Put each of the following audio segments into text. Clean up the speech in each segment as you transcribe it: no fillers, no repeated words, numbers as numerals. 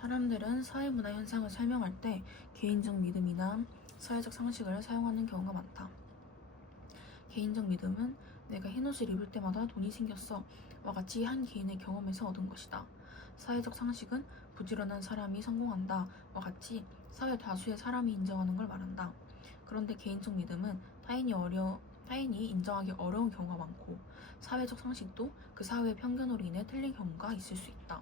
사람들은 사회문화 현상을 설명할 때 개인적 믿음이나 사회적 상식을 사용하는 경우가 많다. 개인적 믿음은 내가 흰옷을 입을 때마다 돈이 생겼어 와 같이 한 개인의 경험에서 얻은 것이다. 사회적 상식은 부지런한 사람이 성공한다 와 같이 사회 다수의 사람이 인정하는 걸 말한다. 그런데 개인적 믿음은 타인이 인정하기 어려운 경우가 많고, 사회적 상식도 그 사회의 편견으로 인해 틀린 경우가 있을 수 있다.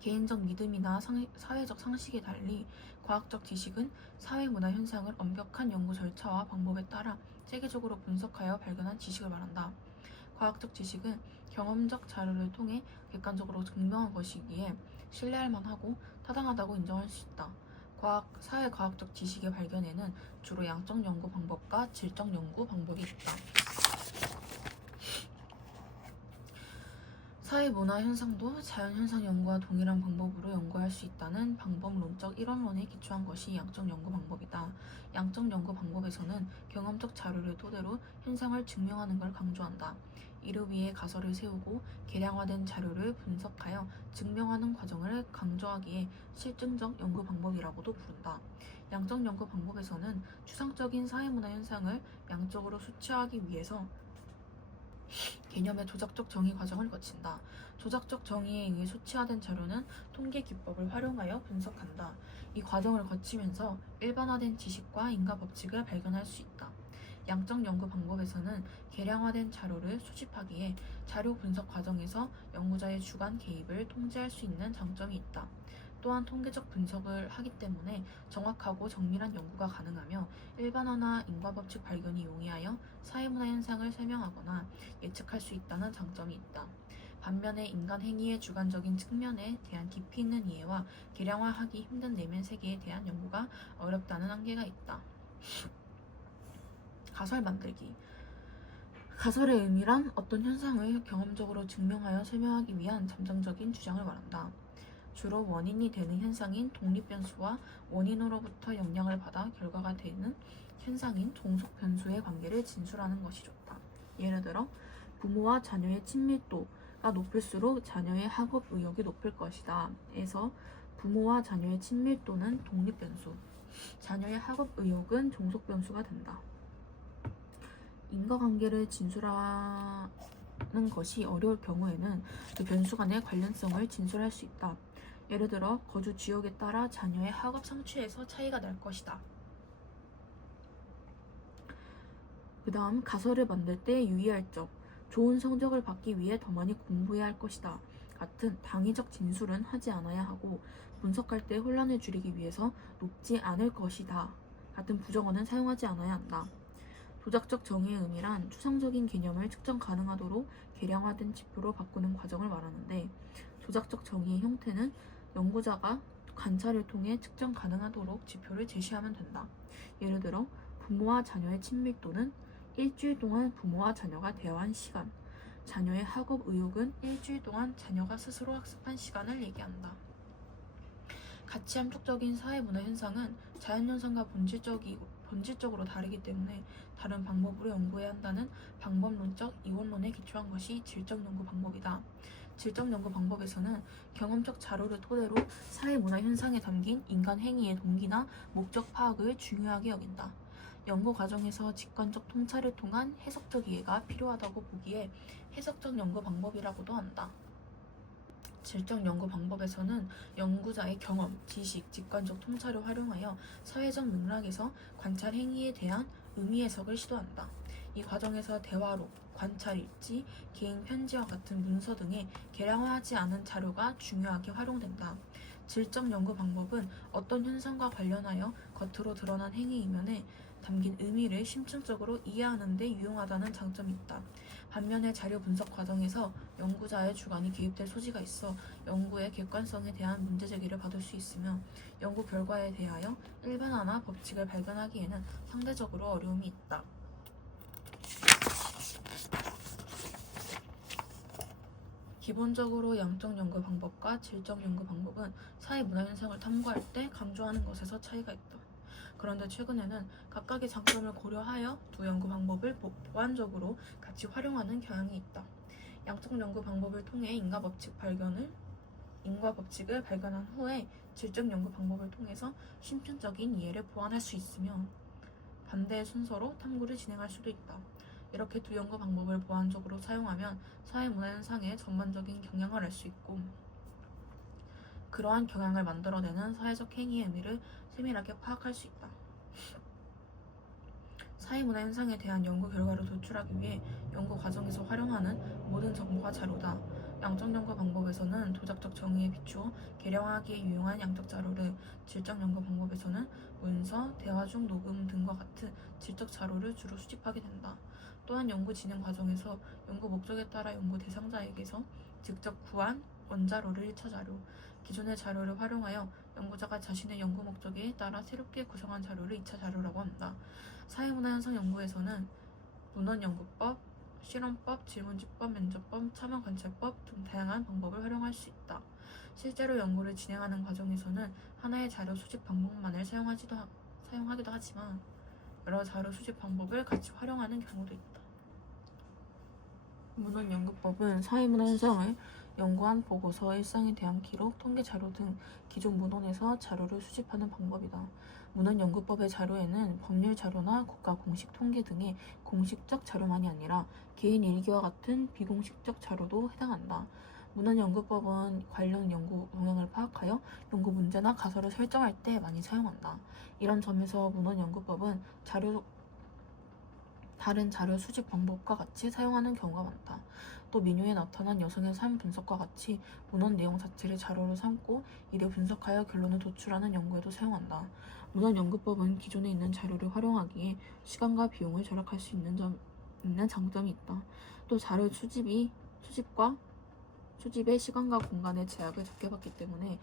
개인적 믿음이나 사회적 상식에 달리 과학적 지식은 사회문화 현상을 엄격한 연구 절차와 방법에 따라 체계적으로 분석하여 발견한 지식을 말한다. 과학적 지식은 경험적 자료를 통해 객관적으로 증명한 것이기에 신뢰할 만하고 타당하다고 인정할 수 있다. 사회과학적 지식의 발견에는 주로 양적 연구 방법과 질적 연구 방법이 있다. 사회문화 현상도 자연현상 연구와 동일한 방법으로 연구할 수 있다는 방법론적 이론론에 기초한 것이 양적 연구 방법이다. 양적 연구 방법에서는 경험적 자료를 토대로 현상을 증명하는 걸 강조한다. 이를 위해 가설을 세우고 계량화된 자료를 분석하여 증명하는 과정을 강조하기에 실증적 연구 방법이라고도 부른다. 양적 연구 방법에서는 추상적인 사회문화 현상을 양적으로 수치화하기 위해서 개념의 조작적 정의 과정을 거친다. 조작적 정의에 의해 수치화된 자료는 통계 기법을 활용하여 분석한다. 이 과정을 거치면서 일반화된 지식과 인과 법칙을 발견할 수 있다. 양적 연구 방법에서는 계량화된 자료를 수집하기에 자료 분석 과정에서 연구자의 주관 개입을 통제할 수 있는 장점이 있다. 또한 통계적 분석을 하기 때문에 정확하고 정밀한 연구가 가능하며 일반화나 인과법칙 발견이 용이하여 사회문화 현상을 설명하거나 예측할 수 있다는 장점이 있다. 반면에 인간 행위의 주관적인 측면에 대한 깊이 있는 이해와 계량화하기 힘든 내면 세계에 대한 연구가 어렵다는 한계가 있다. 가설 만들기. 가설의 의미란 어떤 현상을 경험적으로 증명하여 설명하기 위한 잠정적인 주장을 말한다. 주로 원인이 되는 현상인 독립변수와 원인으로부터 영향을 받아 결과가 되는 현상인 종속변수의 관계를 진술하는 것이 좋다. 예를 들어 부모와 자녀의 친밀도가 높을수록 자녀의 학업 의욕이 높을 것이다. 에서 부모와 자녀의 친밀도는 독립변수, 자녀의 학업 의욕은 종속변수가 된다. 인과관계를 진술하는 것이 어려울 경우에는 그 변수 간의 관련성을 진술할 수 있다. 예를 들어 거주 지역에 따라 자녀의 학업 성취에서 차이가 날 것이다. 그 다음 가설을 만들 때 유의할 점. 좋은 성적을 받기 위해 더 많이 공부해야 할 것이다. 같은 당위적 진술은 하지 않아야 하고, 분석할 때 혼란을 줄이기 위해서 높지 않을 것이다. 같은 부정어는 사용하지 않아야 한다. 조작적 정의의 의미란 추상적인 개념을 측정 가능하도록 계량화된 지표로 바꾸는 과정을 말하는데, 조작적 정의의 형태는 연구자가 관찰을 통해 측정 가능하도록 지표를 제시하면 된다. 예를 들어 부모와 자녀의 친밀도는 일주일 동안 부모와 자녀가 대화한 시간, 자녀의 학업 의욕은 일주일 동안 자녀가 스스로 학습한 시간을 얘기한다. 가치 함축적인 사회문화 현상은 자연현상과 본질적으로 다르기 때문에 다른 방법으로 연구해야 한다는 방법론적 이원론에 기초한 것이 질적 연구 방법이다. 질적 연구 방법에서는 경험적 자료를 토대로 사회문화 현상에 담긴 인간 행위의 동기나 목적 파악을 중요하게 여긴다. 연구 과정에서 직관적 통찰을 통한 해석적 이해가 필요하다고 보기에 해석적 연구 방법이라고도 한다. 질적 연구 방법에서는 연구자의 경험, 지식, 직관적 통찰을 활용하여 사회적 맥락에서 관찰 행위에 대한 의미 해석을 시도한다. 이 과정에서 대화록, 관찰 일지, 개인 편지와 같은 문서 등의 계량화하지 않은 자료가 중요하게 활용된다. 질적 연구 방법은 어떤 현상과 관련하여 겉으로 드러난 행위 이면에 담긴 의미를 심층적으로 이해하는 데 유용하다는 장점이 있다. 반면에 자료 분석 과정에서 연구자의 주관이 개입될 소지가 있어 연구의 객관성에 대한 문제 제기를 받을 수 있으며, 연구 결과에 대하여 일반화나 법칙을 발견하기에는 상대적으로 어려움이 있다. 기본적으로 양적 연구 방법과 질적 연구 방법은 사회 문화 현상을 탐구할 때 강조하는 것에서 차이가 있다. 그런데 최근에는 각각의 장점을 고려하여 두 연구 방법을 보완적으로 같이 활용하는 경향이 있다. 양적 연구 방법을 통해 인과 법칙 발견을 인과 법칙을 발견한 후에 질적 연구 방법을 통해서 심층적인 이해를 보완할 수 있으며 반대의 순서로 탐구를 진행할 수도 있다. 이렇게 두 연구 방법을 보완적으로 사용하면 사회문화 현상의 전반적인 경향을 알 수 있고 그러한 경향을 만들어내는 사회적 행위의 의미를 세밀하게 파악할 수 있다. 사회문화 현상에 대한 연구 결과를 도출하기 위해 연구 과정에서 활용하는 모든 정보가 자료다. 양적 연구 방법에서는 도작적 정의에 비추어 계량하기에 유용한 양적 자료를, 질적 연구 방법에서는 문서, 대화 중 녹음 등과 같은 질적 자료를 주로 수집하게 된다. 또한 연구 진행 과정에서 연구 목적에 따라 연구 대상자에게서 직접 구한 원자료를 1차 자료, 기존의 자료를 활용하여 연구자가 자신의 연구 목적에 따라 새롭게 구성한 자료를 2차 자료라고 한다. 사회문화 현상 연구에서는 문헌연구법, 실험법, 질문지법, 면접법, 참여관찰법 등 다양한 방법을 활용할 수 있다. 실제로 연구를 진행하는 과정에서는 하나의 자료 수집 방법만을 사용하기도 하지만 여러 자료 수집 방법을 같이 활용하는 경우도 있다. 문헌연구법은 사회문화 현상을 연구한 보고서, 일상에 대한 기록, 통계 자료 등 기존 문헌에서 자료를 수집하는 방법이다. 문헌연구법의 자료에는 법률 자료나 국가 공식 통계 등의 공식적 자료만이 아니라 개인 일기와 같은 비공식적 자료도 해당한다. 문헌연구법은 관련 연구 동향을 파악하여 연구 문제나 가설을 설정할 때 많이 사용한다. 이런 점에서 문헌연구법은 다른 자료 수집 방법과 같이 사용하는 경우가 많다. 또 민요에 나타난 여성의 삶 분석과 같이 문헌 내용 자체를 자료로 삼고 이를 분석하여 결론을 도출하는 연구에도 사용한다. 문헌연구법은 기존에 있는 자료를 활용하기에 시간과 비용을 절약할 수 있는 장점이 있다. 또 자료 수집의 시간과 공간의 제약을 적게 받기 때문에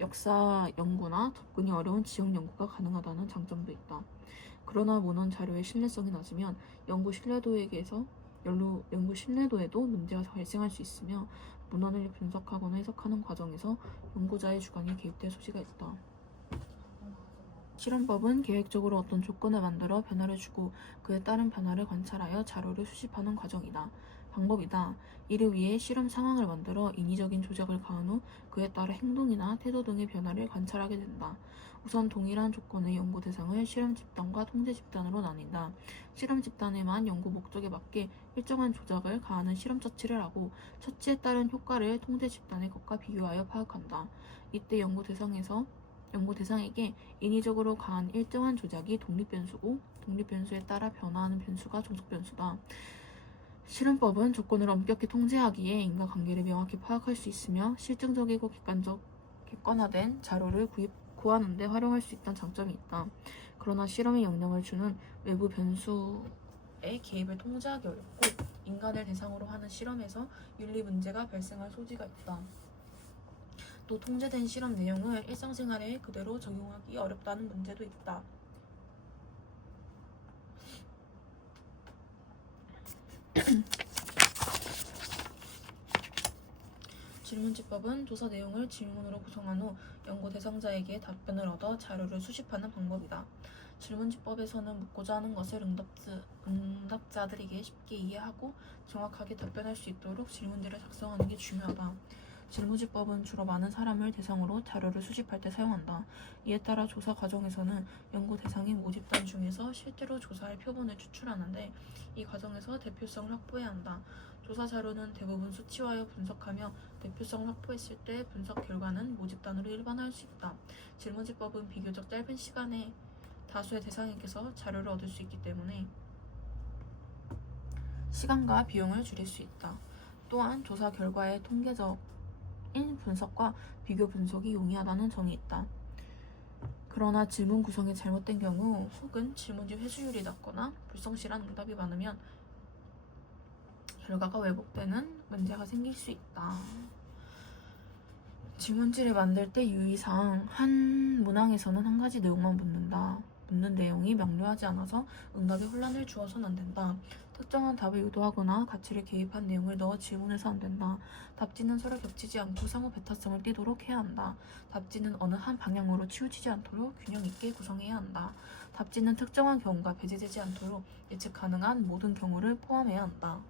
역사 연구나 접근이 어려운 지역 연구가 가능하다는 장점도 있다. 그러나 문헌 자료의 신뢰성이 낮으면 연구 신뢰도에도 문제가 발생할 수 있으며 문헌을 분석하거나 해석하는 과정에서 연구자의 주관이 개입될 소지가 있다. 실험법은 계획적으로 어떤 조건을 만들어 변화를 주고 그에 따른 변화를 관찰하여 자료를 수집하는 방법이다. 이를 위해 실험 상황을 만들어 인위적인 조작을 가한 후 그에 따라 행동이나 태도 등의 변화를 관찰하게 된다. 우선 동일한 조건의 연구 대상을 실험 집단과 통제 집단으로 나뉜다. 실험 집단에만 연구 목적에 맞게 일정한 조작을 가하는 실험 처치를 하고 처치에 따른 효과를 통제 집단의 것과 비교하여 파악한다. 이때 연구 대상에게 인위적으로 가한 일정한 조작이 독립변수고 독립변수에 따라 변화하는 변수가 종속변수다. 실험법은 조건을 엄격히 통제하기에 인과관계를 명확히 파악할 수 있으며 실증적이고 객관화된 자료를 구하는 데 활용할 수 있다는 장점이 있다. 그러나 실험에 영향을 주는 외부 변수의 개입을 통제하기 어렵고 인간을 대상으로 하는 실험에서 윤리 문제가 발생할 소지가 있다. 또 통제된 실험 내용을 일상생활에 그대로 적용하기 어렵다는 문제도 있다. 질문지법은 조사 내용을 질문으로 구성한 후 연구 대상자에게 답변을 얻어 자료를 수집하는 방법이다. 질문지법에서는 묻고자 하는 것을 응답자들에게 쉽게 이해하고 정확하게 답변할 수 있도록 질문지를 작성하는 게 중요하다. 질문지법은 주로 많은 사람을 대상으로 자료를 수집할 때 사용한다. 이에 따라 조사 과정에서는 연구 대상인 모집단 중에서 실제로 조사할 표본을 추출하는데 이 과정에서 대표성을 확보해야 한다. 조사 자료는 대부분 수치화하여 분석하며 대표성을 확보했을 때 분석 결과는 모집단으로 일반화할 수 있다. 질문지법은 비교적 짧은 시간에 다수의 대상에게서 자료를 얻을 수 있기 때문에 시간과 비용을 줄일 수 있다. 또한 조사 결과의 통계적인 분석과 비교 분석이 용이하다는 점이 있다. 그러나 질문 구성이 잘못된 경우 혹은 질문지 회수율이 낮거나 불성실한 응답이 많으면 결과가 왜곡되는 문제가 생길 수 있다. 질문지를 만들 때 유의사항. 한 문항에서는 한 가지 내용만 묻는다. 묻는 내용이 명료하지 않아서 응답에 혼란을 주어서는 안 된다. 특정한 답을 유도하거나 가치를 개입한 내용을 넣어 질문해서 안 된다. 답지는 서로 겹치지 않고 상호 배타성을 띠도록 해야 한다. 답지는 어느 한 방향으로 치우치지 않도록 균형 있게 구성해야 한다. 답지는 특정한 경우가 배제되지 않도록 예측 가능한 모든 경우를 포함해야 한다.